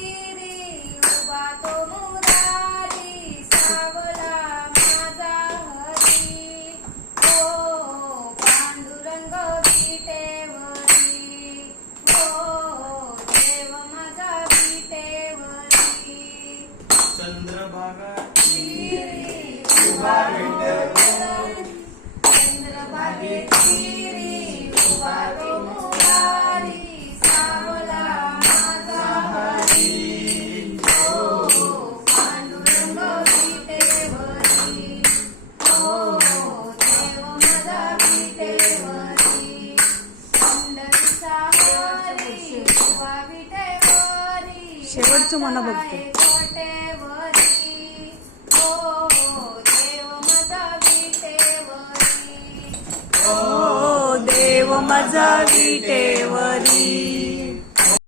उभा तो मुरारी सावला माझा हरी ओ पांडुरंग विटेवरी ओ देव माझा विटेवरी चंद्रभागा चंद्रभागेत उभा तो मुरारी सावला माझा हरी ओ पांडुरंग विटेवरी ओ देव माझा विटेवरी पंढरीचा हरी उभा विटेवरी शेवटचं म्हणा बघतो. कोटेवरी ओ देव माझा विटेवरी ओ देव माझा विटेवरी